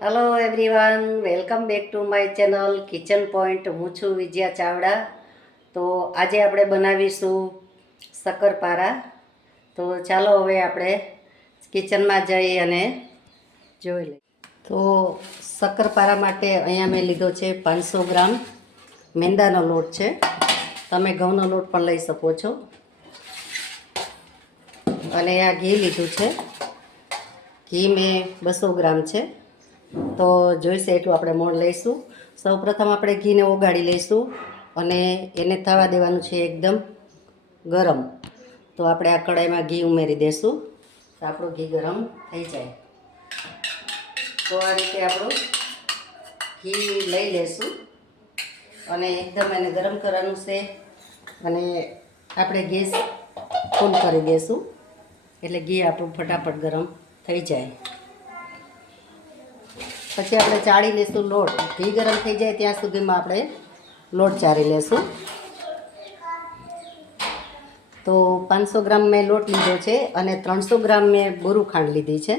Hello everyone, welcome back to my channel kitchen point. હું છું વિજયા ચાવડા. તો આજે આપણે બનાવીશું શક્કરપારા. તો ચાલો હવે આપણે કિચનમાં જઈ અને જોઈ લઈએ. તો શક્કરપારા માટે અહીંયા મેં લીધો છે 500 ગ્રામ મેંદાનો લોટ છે. તમે ઘઉંનો લોટ પણ લઈ શકો છો. અને આ ઘી લીધું છે. ઘી મેં 200 ગ્રામ છે. તો જોઈશે એટલું આપણે મોણ લઈશું. સૌપ્રથમ આપણે ઘીને ઓગાળી લઈશું અને એને થવા દેવાનું છે એકદમ ગરમ. તો આપણે આ કડાઈમાં ઘી ઉમેરી દઈશું તો આપણું ઘી ગરમ થઈ જાય. તો આ રીતે આપણું ઘી લઈ લઈશું અને એકદમ એને ગરમ કરવાનું છે. અને આપણે ગેસ ફૂલ કરી દઈશું એટલે ઘી આપણું ફટાફટ ગરમ થઈ જાય. પછી આપણે ચાળી લઈશું લોટ. ઘી ગરમ થઈ જાય ત્યાં સુધીમાં આપણે લોટ ચાળી લઈશું. તો 500 ગ્રામ મેં લોટ લીધો છે અને 300 ગ્રામ મેં બુરું ખાંડ લીધી છે.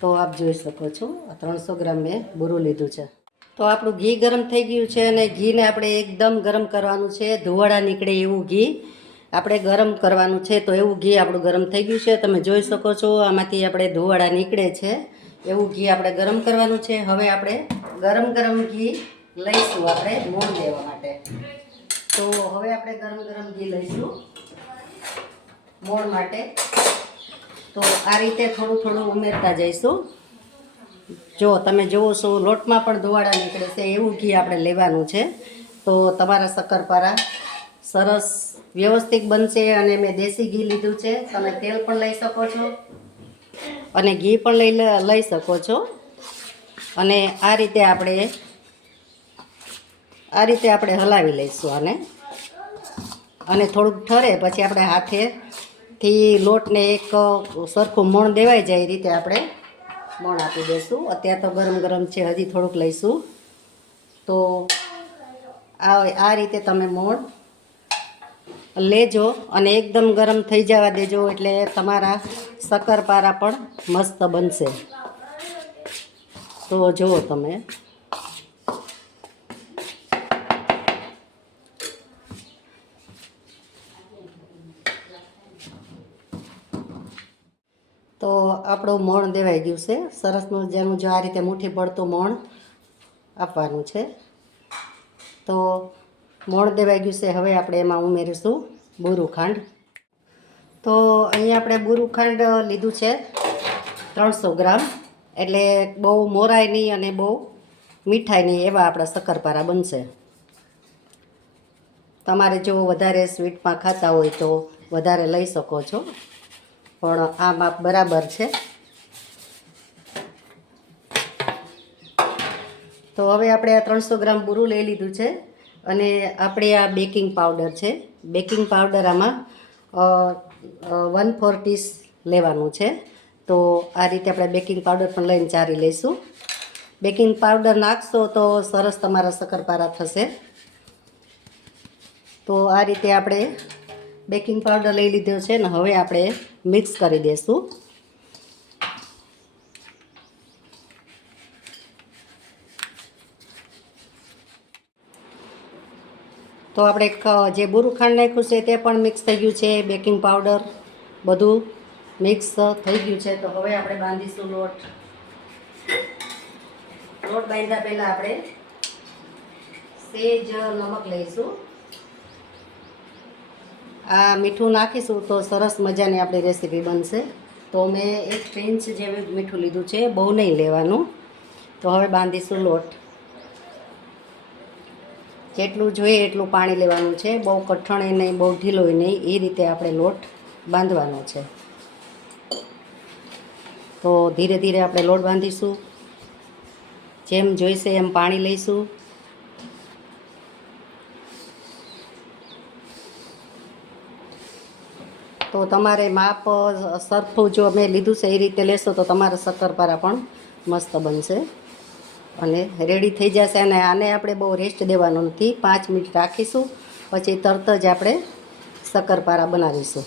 તો આપ જોઈ શકો છો 300 ગ્રામ મેં બુરું લીધું છે. તો આપણું ઘી ગરમ થઈ ગયું છે અને ઘીને આપણે એકદમ ગરમ કરવાનું છે. ધુવાડા નીકળે એવું ઘી આપણે ગરમ કરવાનું છે. તો એવું ઘી આપણું ગરમ થઈ ગયું છે. તમે જોઈ શકો છો આમાંથી આપણે ધુવાડા નીકળે છે એવું ઘી આપણે ગરમ કરવાનું છે. હવે આપણે ગરમ ઘી લઈશું આપણે મોણ દેવા માટે. તો હવે આપણે ગરમ ઘી લઈશું મોણ માટે. તો આ રીતે થોડું ઉમેરતા જઈશું. જો તમે જુઓ છો લોટમાં પણ ધુવાડા નીકળે છે એવું ઘી આપણે લેવાનું છે. તો તમારા શક્કરપારા સરસ વ્યવસ્થિત બનશે. અને મેં દેશી ઘી લીધું છે. તમે તેલ પણ લઈ શકો છો અને ઘી પણ લઈ શકો છો. અને આ રીતે આપણે હલાવી લઈશું આને. અને થોડુંક ઠરે પછી આપણે હાથેથી લોટને એક સરખું મોણ દેવાઈ જાય એ રીતે આપણે મોણ આપી દઈશું. અત્યારે તો ગરમ છે, હજી થોડુંક લઈશું. તો આ રીતે તમે મોણ લેજો અને એકદમ ગરમ થઈ જવા દેજો એટલે તમારા શક્કરપારા પણ મસ્ત બનશે. તો જુઓ તમે. તો આપણું મોણ દેવાઈ ગયું છે સરસ મજાનું. જો આ રીતે મુઠ્ઠી પડતું મોણ આપવાનું છે. તો મોણ દેવાઈ ગયું છે. હવે આપણે એમાં ઉમેરીશું બુરું ખાંડ. તો અહીંયા આપણે બુરું ખાંડ લીધું છે 300 ગ્રામ. એટલે બહુ મોરાય નહીં અને બહુ મીઠાઈ નહીં એવા આપણા શક્કરપારા બનશે. તમારે જો વધારે સ્વીટમાં ખાતા હોય તો વધારે લઈ શકો છો, પણ આ માપ બરાબર છે. તો હવે આપણે આ 300 ગ્રામ બુરું લઈ લીધું છે અને આપણે આ બેકિંગ પાવડર છે. બેકિંગ પાવડર આમાં 1/4 ટીસ લેવાનું છે. તો આ રીતે આપણે બેકિંગ પાવડર પણ લઈને ચારી લઈશું. બેકિંગ પાવડર નાખશો તો સરસ તમારા શક્કરપારા થશે. તો આ રીતે આપણે બેકિંગ પાવડર લઈ લીધો છે ને હવે આપણે મિક્સ કરી દઈશું. તો આપણે જે બુરું ખાંડ નાખ્યું છે તે પણ મિક્સ થઈ ગયું છે. બેકિંગ પાવડર બધું મિક્સ થઈ ગયું છે. તો હવે આપણે બાંધીશું લોટ. લોટ બાંધ્યા પહેલાં આપણે સેજ નમક લઈશું. આ મીઠું નાખીશું તો સરસ મજાની આપણી રેસીપી બનશે. તો મેં 1 પિંચ જેવું મીઠું લીધું છે, બહુ નહીં લેવાનું. તો હવે બાંધીશું લોટ. જેટલું જોઈએ એટલું પાણી લેવાનું છે. બહુ કઠણ નહીં, બહુ ઢીલોય નહીં, એ રીતે આપણે લોટ બાંધવાનો છે. તો ધીરે આપણે લોટ બાંધીશું. જેમ જોઈશે એમ પાણી લઈશું. તો તમારે માપ સરખું જો મેં લીધું છે એ રીતે લેશો તો તમારા શક્કરપારા પણ મસ્ત બનશે અને રેડી થઈ જશે. અને આને આપણે બહુ રેસ્ટ દેવાનો નથી. 5 મિનિટ રાખીશું પછી તરત જ આપણે શક્કરપારા બનાવીશું.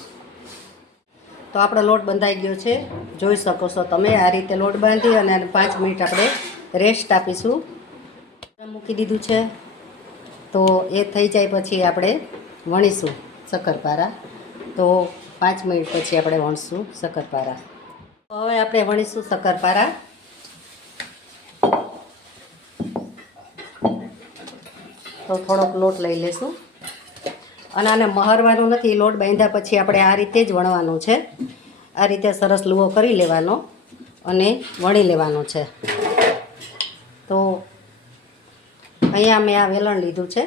તો આપણો લોટ બંધાઈ ગયો છે, જોઈ શકો છો તમે. આ રીતે લોટ બાંધી અને 5 મિનિટ આપણે રેસ્ટ આપીશું. મૂકી દીધું છે, તો એ થઈ જાય પછી આપણે વણીશું શક્કરપારા. તો 5 મિનિટ પછી આપણે વણીશું શક્કરપારા. તો હવે આપણે વણીશું શક્કરપારા. તો થોડોક લોટ લઈ લેશું અને આને મહરવાનું નથી. લોટ બાંધ્યા પછી આપણે આ રીતે જ વણવાનું છે. આ રીતે સરસ લુવો કરી લેવાનો અને વણી લેવાનો છે. તો અહીંયા મેં આ વેલણ લીધું છે.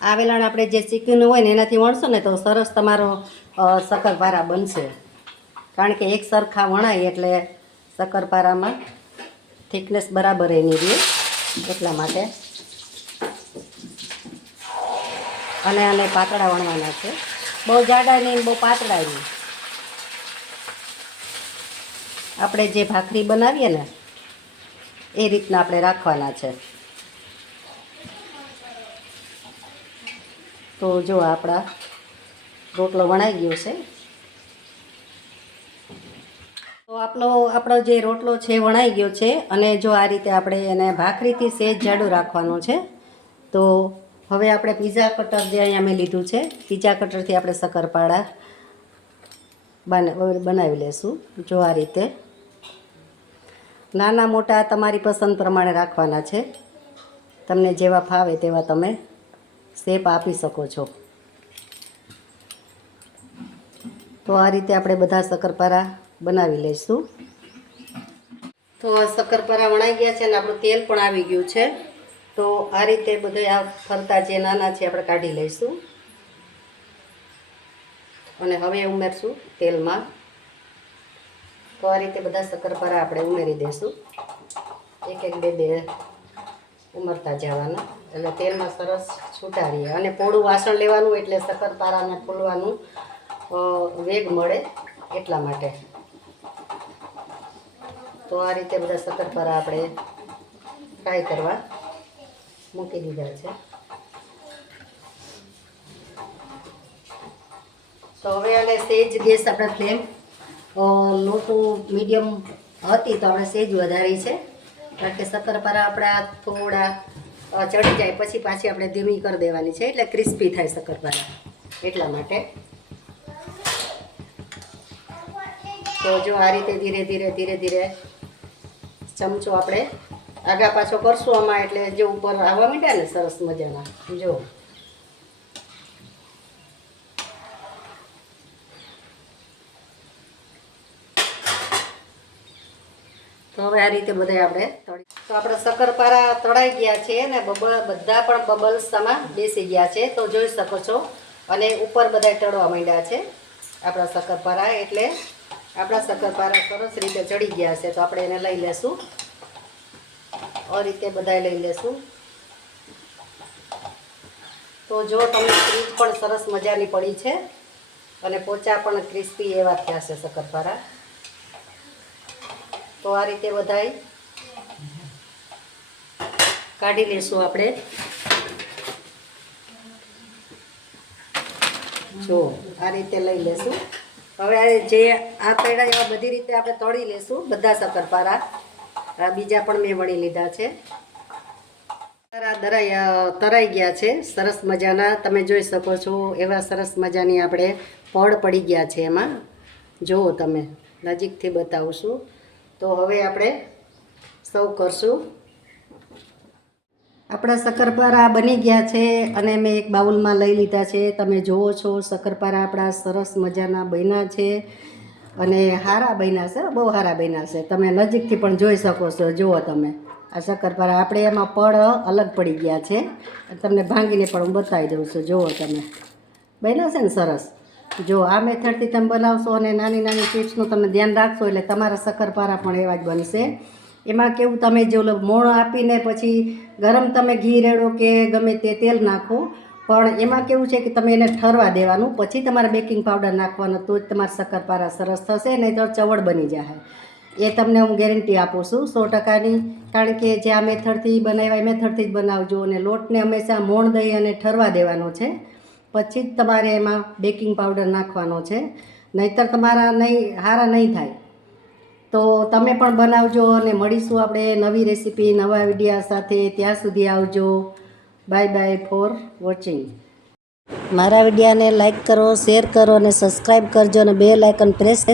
આ વેલણ આપણે જે ચીકીનું હોય ને એનાથી વણશો ને તો સરસ તમારો શક્કરપારા બનશે. કારણ કે એક સરખા વણાય એટલે શક્કરપારામાં થિકનેસ બરાબર એની રહે, એટલા માટે. અને આને પાતળા વણવાના છે, બહુ જાડા નહીં બહુ પાતળા નહીં. આપણે જે ભાખરી બનાવીએ ને એ રીતના આપણે રાખવાના છે. તો જો આપણા રોટલો વણાઈ ગયો છે. તો આપણો જે રોટલો છે વણાઈ ગયો છે. અને જો આ રીતે આપણે એને ભાખરીથી સહેજ જાડું રાખવાનું છે. તો હવે આપણે પીઝા કટર જે અહીંયા મેં લીધું છે, પીઝા કટરથી આપણે શક્કરપારા બનાવી લેશું. જો આ રીતે નાના મોટા તમારી પસંદ પ્રમાણે રાખવાના છે. તમને જેવા ફાવે તેવા તમે શેપ આપી શકો છો. તો આ રીતે આપણે બધા શક્કરપારા બનાવી લઈશું. તો શક્કરપારા વણાઈ ગયા છે અને આપણું તેલ પણ આવી ગયું છે. તો આ રીતે બધા આ ફરતા જે નાના છે આપણે કાઢી લઈશું અને હવે ઉમેરશું તેલમાં. તો આ રીતે બધા શક્કરપારા આપણે ઉમેરી દઈશું. એક એક બે ઉમરતા જવાના એટલે તેલમાં સરસ છૂટા રહીએ. અને પોળું વાસણ લેવાનું એટલે શક્કરપારાને ફૂલવાનું વેગ મળે એટલા માટે. તો આ રીતે બધા શક્કરપારા આપણે ફ્રાય કરવા મૂકી દીધા છે. તો હવે આને સહેજ ગેસ આપણે ફ્લેમ લોટું મીડિયમ હતી તો આપણે સહેજ વધારી છે. કારણ કે શક્કરપારા આપણા થોડા ચડી જાય પછી પાછી આપણે ધીમી કરી દેવાની છે એટલે ક્રિસ્પી થાય શક્કરપારા એટલા માટે. તો જો આ રીતે ધીરે ધીરે ચમચો આપણે આગા પાછો કરશું આમાં એટલે જે ઉપર આવવા માંડ્યા ને સરસ મજાના. જો તો હવે આ રીતે બધા આપણે તો આપણા શક્કરપારા તળાઈ ગયા છે ને બધા પણ બબલ્સ આમાં બેસી ગયા છે. તો જોઈ શકો છો અને ઉપર બધા તળવા માંડ્યા છે આપણા શક્કરપારા. એટલે આપણા શક્કરપારા સરસ રીતે ચડી ગયા છે. તો આપણે એને લઈ લેશું. આ રીતે બધા લઈ લેશું. તો જો તમને ક્રીજ પણ સરસ મજાની પડી છે અને પોચા પણ ક્રિસ્પી એવા થયા છે શક્કરપારા. તો આ રીતે બધાય કાઢી લેશું આપણે. જો આ રીતે લઈ લેશું. હવે જે આ પેડા એવા બધી રીતે આપણે તળી લેશું બધા શક્કરપારા. બીજા પણ મેં વણી લીધા છે. તરાઈ ગયા છે સરસ મજાના. તમે જોઈ શકો છો એવા સરસ મજાની આપણે પડ પડી ગયા છે એમાં. જુઓ તમે, નજીકથી બતાવશું. તો હવે આપણે સર્વ કરશું. આપણા શક્કરપારા બની ગયા છે અને મેં એક બાઉલમાં લઈ લીધા છે. તમે જુઓ છો શક્કરપારા આપણા સરસ મજાના બન્યા છે અને હારા બન્યા છે, બહુ હારા બન્યા છે. તમે નજીકથી પણ જોઈ શકો છો. જુઓ તમે આ શક્કરપારા આપણે એમાં પડ અલગ પડી ગયા છે. તમને ભાંગીને પણ હું બતાવી દઉં છું. જુઓ તમે બન્યા છે ને સરસ. જો આ મેથડથી તમે બનાવશો અને નાની નાની ટિપ્સનું તમે ધ્યાન રાખશો એટલે તમારા શક્કરપારા પણ એવા જ બનશે. એમાં કેવું તમે જો મોણ આપીને પછી ગરમ તમે ઘી રેડો કે ગમે તે તેલ નાખો, પણ એમાં કેવું છે કે તમે એને ઠરવા દેવાનું, પછી તમારે બેકિંગ પાવડર નાખવાનો, તો જ તમારા શક્કરપારા સરસ થશે, નહીં તો ચવડ બની જાય. એ તમને હું ગેરંટી આપું છું 100%ની. કારણ કે જે આ મેથડથી બનાવ્યા એ મેથડથી જ બનાવજો અને લોટને હંમેશા મોણ દઈ અને ઠરવા દેવાનો છે. પછી જ તમારે એમાં બેકિંગ પાવડર નાખવાનો છે, નહીંતર તમારા સારા નહીં થાય. તો તમે પણ બનાવજો અને મળીશું આપણે નવી રેસીપી નવા વિડીયા સાથે. ત્યાં સુધી આવજો. Bye bye for watching. મારા વિડીયાને લાઈક કરો, શેર કરો અને સબસ્ક્રાઈબ કરજો અને બેલ આઇકન પ્રેસ